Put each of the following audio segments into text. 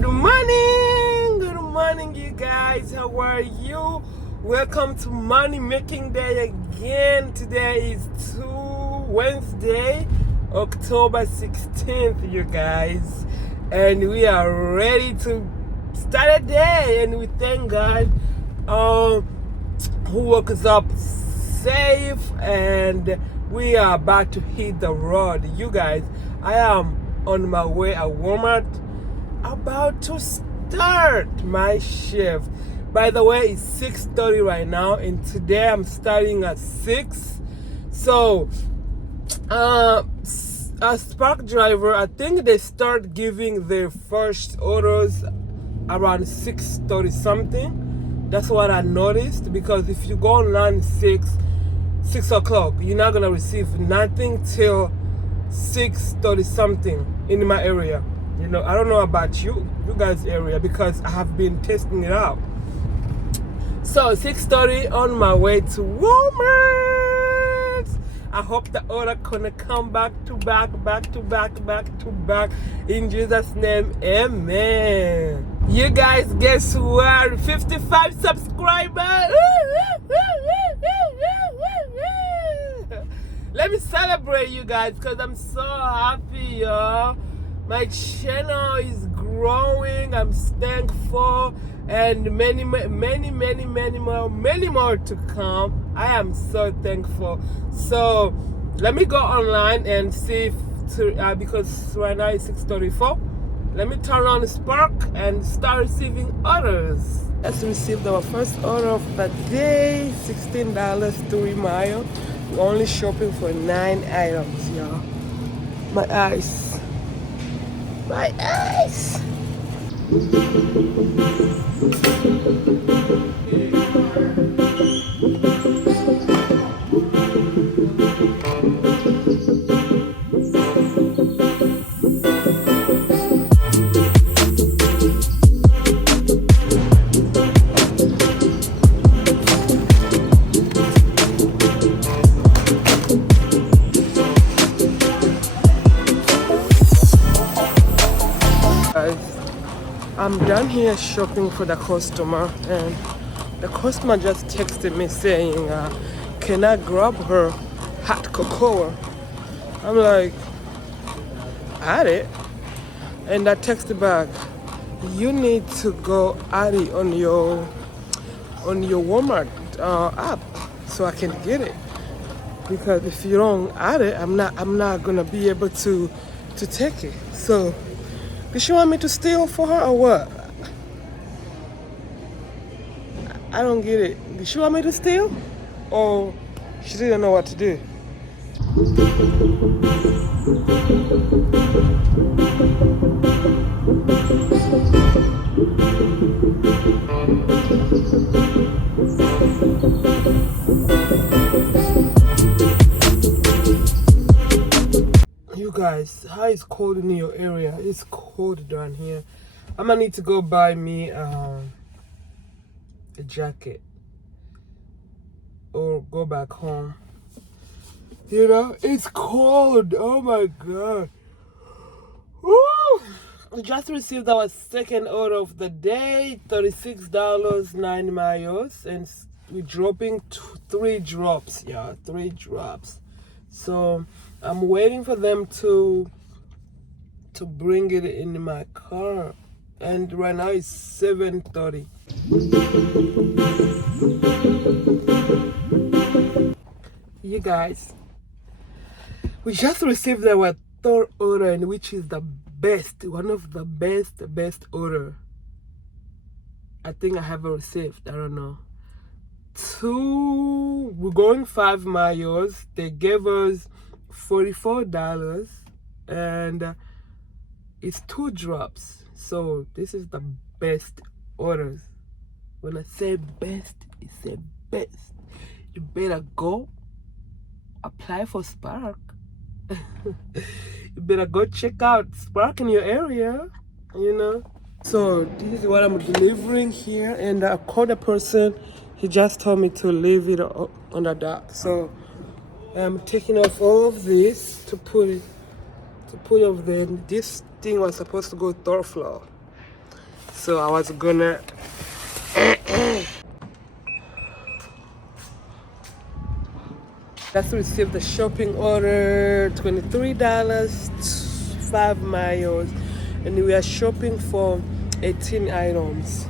Good morning, you guys. How are you? Welcome to Money Making Day again. Today is Wednesday, October 16th, you guys, and we are ready to start a day. And we thank God, who woke us up safe, and we are about to hit the road, you guys. I am on my way at Walmart, about to start my shift. By the way, it's 6:30 right now, and today I'm starting at 6. So a SparkDriver, I think they start giving their first orders around 6:30 something. That's what I noticed, because if you go online 6 o'clock, you're not gonna receive nothing till 6:30 something in my area. You know, I don't know about you guys' area, because I have been testing it out. So 6:30 on my way to Walmart. I hope the order gonna come back to back in Jesus' name, amen. You guys, guess what? 55 subscribers. Let me celebrate, you guys, because I'm so happy, y'all. My channel is growing. I'm thankful, and many more to come. I am so thankful. So let me go online and see if because right now it's 6:34. Let me turn on Spark and start receiving orders. Let's receive our first order of the day. $16, 3 miles. We're only shopping for 9 items, y'all. My eyes. I'm done here shopping for the customer, and the customer just texted me saying, can I grab her hot cocoa? I'm like, add it. And I texted back, you need to go add it on your Walmart app so I can get it, because if you don't add it, I'm not gonna be able to take it. So does she want me to steal for her or what? I don't get it. Does she want me to steal? Or she didn't know what to do? You guys, how is cold in your area? It's cold down here. I'm gonna need to go buy me a jacket or go back home. You know, it's cold. Oh my god. Woo! I just received our second order of the day, $36, 9 miles, and we're dropping 3 drops. Yeah, 3 drops. So I'm waiting for them to bring it in my car, and right now it's 7:30. You guys, we just received our third order, and which is the best, one of the best order I think I have received. I don't know. We're going 5 miles. They gave us $44, and it's 2 drops. So this is the best orders. When I say best, it's the best. You better go apply for Spark. You better go check out Spark in your area, you know. So this is what I'm delivering here, and I called a person. He just told me to leave it on the dock. So I'm taking off all of this to put over there. This thing was supposed to go third floor. So I was gonna just received the shopping order, $23, 5 miles, and we are shopping for 18 items.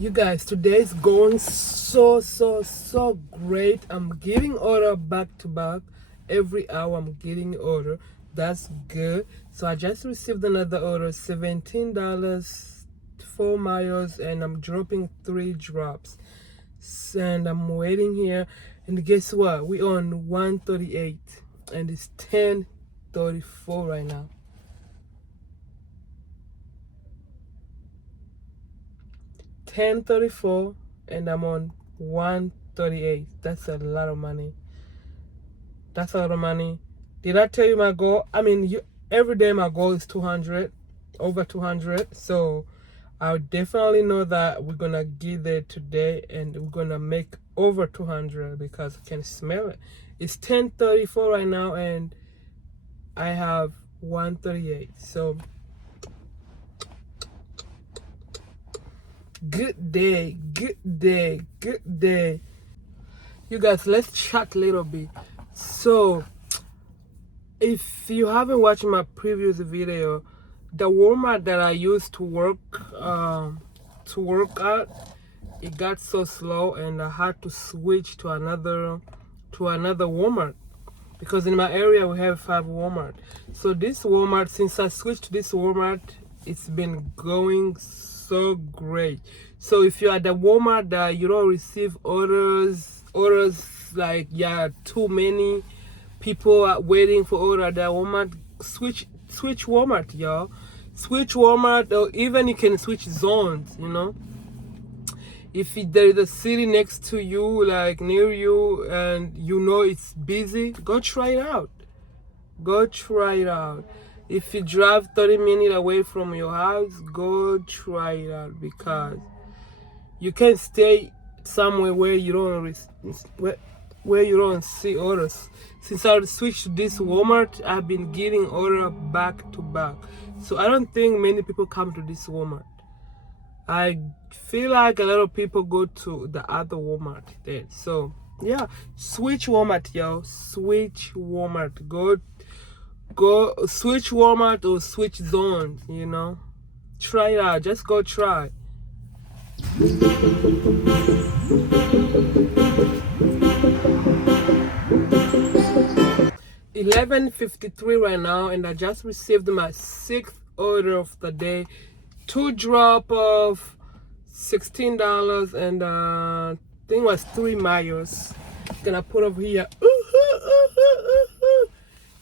You guys, today's going so great. I'm getting order back to back. Every hour I'm getting order. That's good. So I just received another order, $17, 4 miles, and I'm dropping 3 drops. And I'm waiting here, and guess what? We on 138 and it's 10:34 right now. 10:34 and I'm on 138. That's a lot of money. That's a lot of money. Did I tell you my goal? I mean, every day my goal is 200, over 200. So I definitely know that we're gonna get there today, and we're gonna make over 200 because I can smell it. It's 10:34 right now, and I have 138. So good day. You guys, let's chat a little bit. So if you haven't watched my previous video, the Walmart that I used to work at, it got so slow, and I had to switch to another Walmart, because in my area we have 5 Walmart. So this Walmart, since I switched to this Walmart, it's been going so great. So if you're at the Walmart that you don't receive orders like, yeah, too many people are waiting for order at that Walmart, switch Walmart, y'all. Switch Walmart, or even you can switch zones, you know. If there is a city next to you, like near you, and you know it's busy, go try it out. If you drive 30 minutes away from your house, go try it out, because you can't stay somewhere where you don't see orders. Since I switched to this Walmart, I've been getting order back to back. So I don't think many people come to this Walmart. I feel like a lot of people go to the other Walmart there. So yeah, switch Walmart, y'all. Switch Walmart. Go switch Walmart or switch zones, you know. Try it out. Just go try. $11:53 right now, and I just received my 6th order of the day. 2 drop of $16, and I think it was 3 miles. Gonna put over here.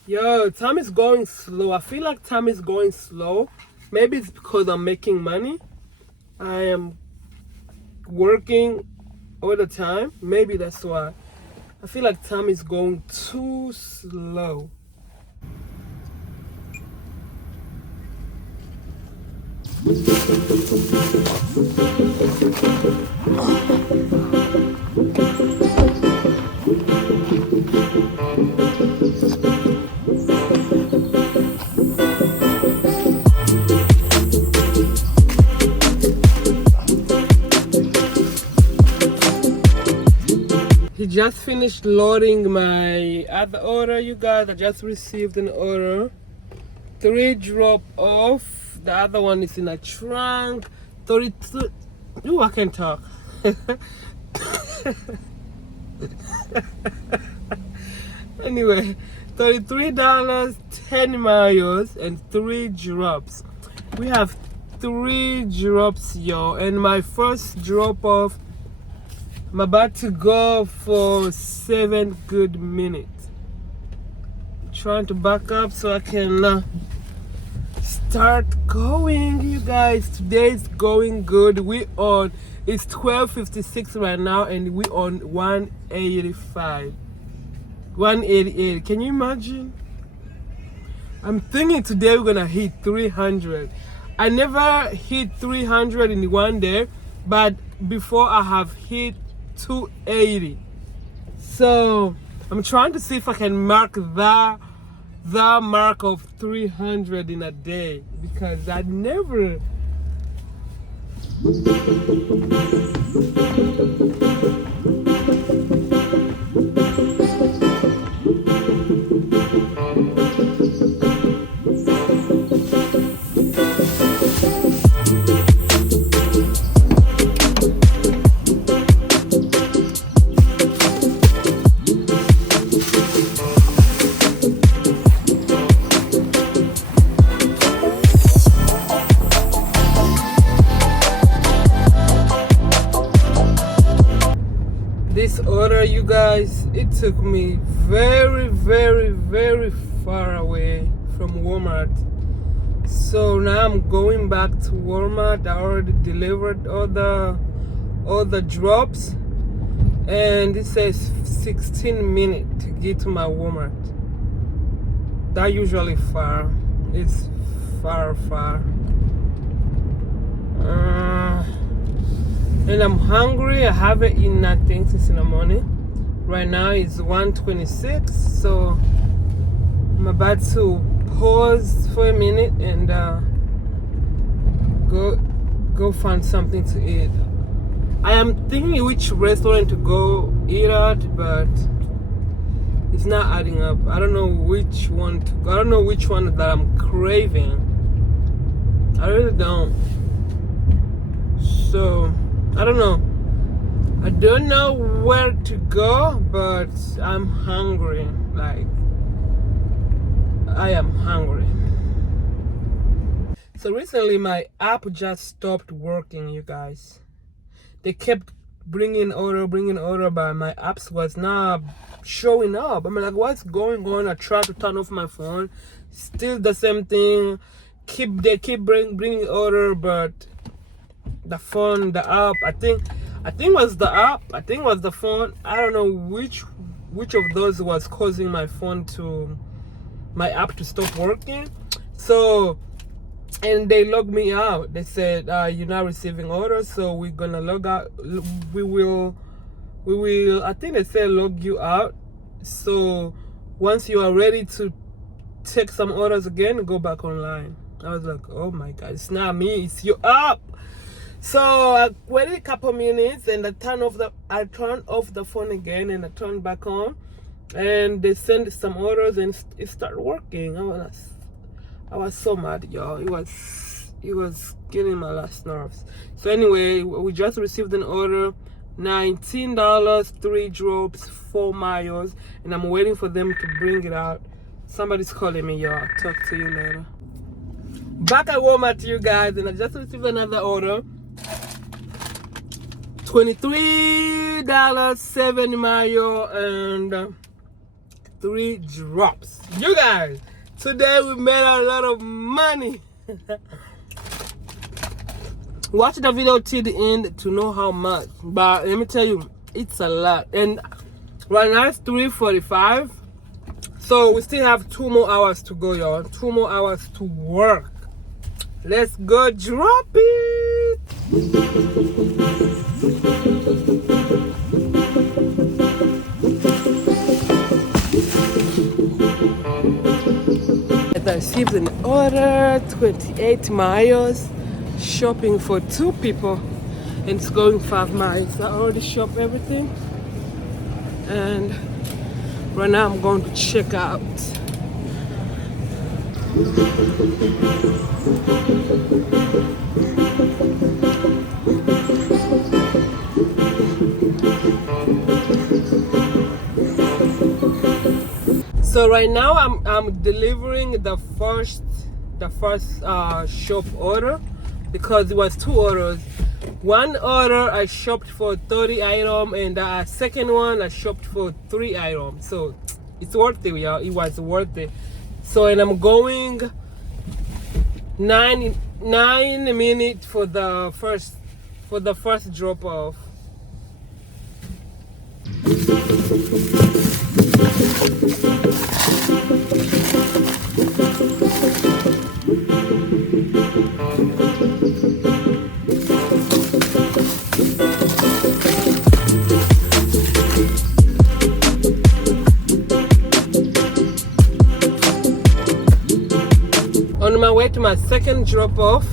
Yo, time is going slow. I feel like time is going slow. Maybe it's because I'm making money. I am working all the time. Maybe that's why. I feel like time is going too slow. He just finished loading my other order, you guys. I just received an order. 3 drop off. The other one is in a trunk. 32. Ooh, I can talk. Anyway, $33, 10 miles, and 3 drops. We have 3 drops, y'all. And my first drop off, I'm about to go for 7 good minutes. trying to back up so I can start going. You guys, today's going good. It's 12:56 right now, and we on 185, 188. Can you imagine? I'm thinking today we're gonna hit 300. I never hit 300 in one day, but before I have hit 280. So I'm trying to see if I can mark the mark of 300 in a day, because I never. This order, you guys, it took me very, very, very far away from Walmart. So now I'm going back to Walmart. I already delivered all the drops, and it says 16 minutes to get to my Walmart. That usually far. It's far. And I'm hungry. I haven't eaten nothing since in the morning. Right now it's 1:26, so I'm about to pause for a minute and go find something to eat. I am thinking which restaurant to go eat at, but it's not adding up. I don't know which one to go. I don't know which one that I'm craving. I really don't. So I don't know. I don't know where to go, but I'm hungry. Like, I am hungry. So recently my app just stopped working, you guys. They kept bringing order, but my apps was not showing up. I'm like, what's going on? I tried to turn off my phone. Still the same thing. They keep bringing order, but the phone, the app, I think was the app, I think was the phone. I don't know which of those was causing my app to stop working. So, and they logged me out. They said, you're not receiving orders, so we're gonna log out. We will, I think they said log you out. So once you are ready to take some orders again, go back online. I was like, oh my God, it's not me, it's your app. So I waited a couple minutes and I turned off the phone again, and I turned back on, and they sent some orders and it started working. I was so mad, y'all. It was getting my last nerves. So anyway, we just received an order, $19, 3 drops, 4 miles, and I'm waiting for them to bring it out. Somebody's calling me, y'all. I'll talk to you later. Back at Walmart, you guys, and I just received another order. $23, 7 miles, and 3 drops. You guys, today we made a lot of money. Watch the video till the end to know how much. But let me tell you, it's a lot. And right now it's 3:45. So we still have 2 more hours to go, y'all. 2 more hours to work. Let's go drop it. I received an order, 28 miles, shopping for 2 people, and it's going 5 miles. I already shopped everything, and right now I'm going to check out. So right now I'm delivering the first shop order, because it was 2 orders. One order I shopped for 30 items, and the second one I shopped for 3 items. So It's worth it, y'all. It was worth it. So, and I'm going 9 minutes for the first drop off. On my way to my second drop off,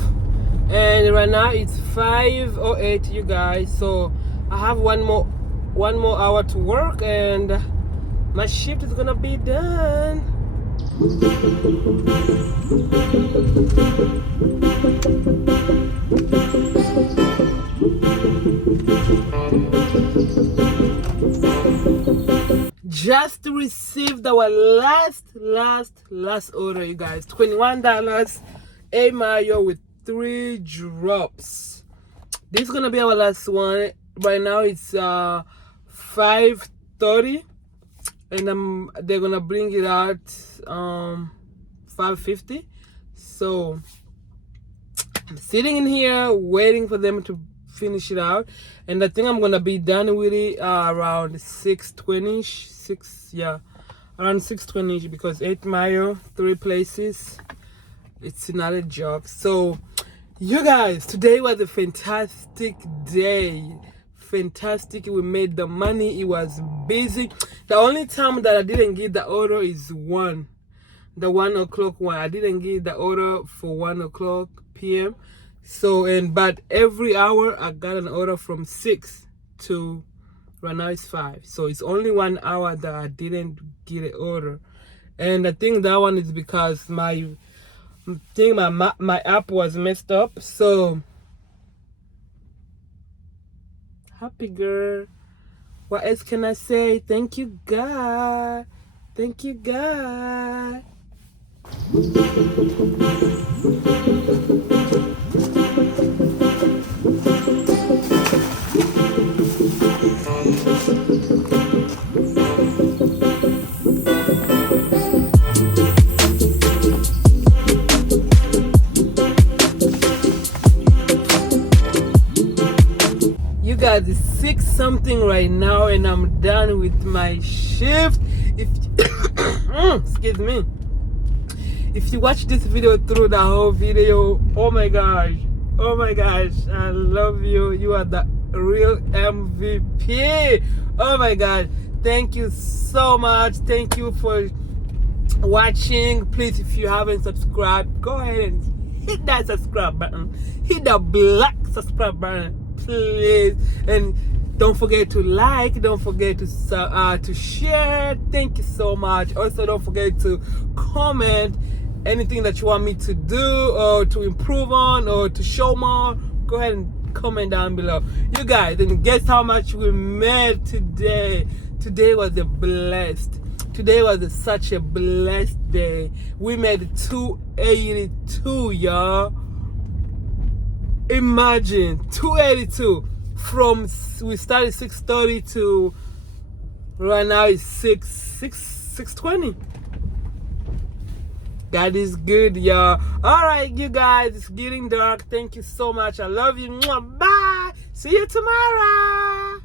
and right now it's 5:08, you guys. So I have one more hour to work, and my shift is gonna be done. Just received our last order, you guys. $21, 8 mayo with 3 drops. This is gonna be our last one. Right now it's 5:30, and they're gonna bring it out 5:50. So I'm sitting in here waiting for them to finish it out, and I think I'm gonna be done with it around 6:20. Around 6:20, because 8 mayo, 3 places, it's not a joke. So you guys, today was a fantastic day. Fantastic. We made the money. It was busy. The only time that I didn't get the order is the 1 o'clock one. I didn't get the order for 1 o'clock p.m. So, but every hour I got an order from 6 to right now it's 5. So it's only 1 hour that I didn't get an order. And I think that one is because my app was messed up. So happy girl. What else can I say? Thank you, God. Thank you, God. You guys, it's 6 something right now, and I'm done with my shift. Excuse me. If you watch this video through the whole video, oh my gosh, I love you. You are the real MVP. Oh my God, thank you so much. Thank you for watching. Please, if you haven't subscribed, go ahead and hit that subscribe button. Hit the black subscribe button, please. And don't forget to like, don't forget to share. Thank you so much. Also, don't forget to comment anything that you want me to do or to improve on or to show more. Go ahead and comment down below. You guys, and guess how much we made today? Today was such a blessed day. We made $282, y'all. Imagine $282. From we started 6:30 to right now it's 6:20. God is good, y'all. All right, you guys, it's getting dark. Thank you so much. I love you. Bye. See you tomorrow.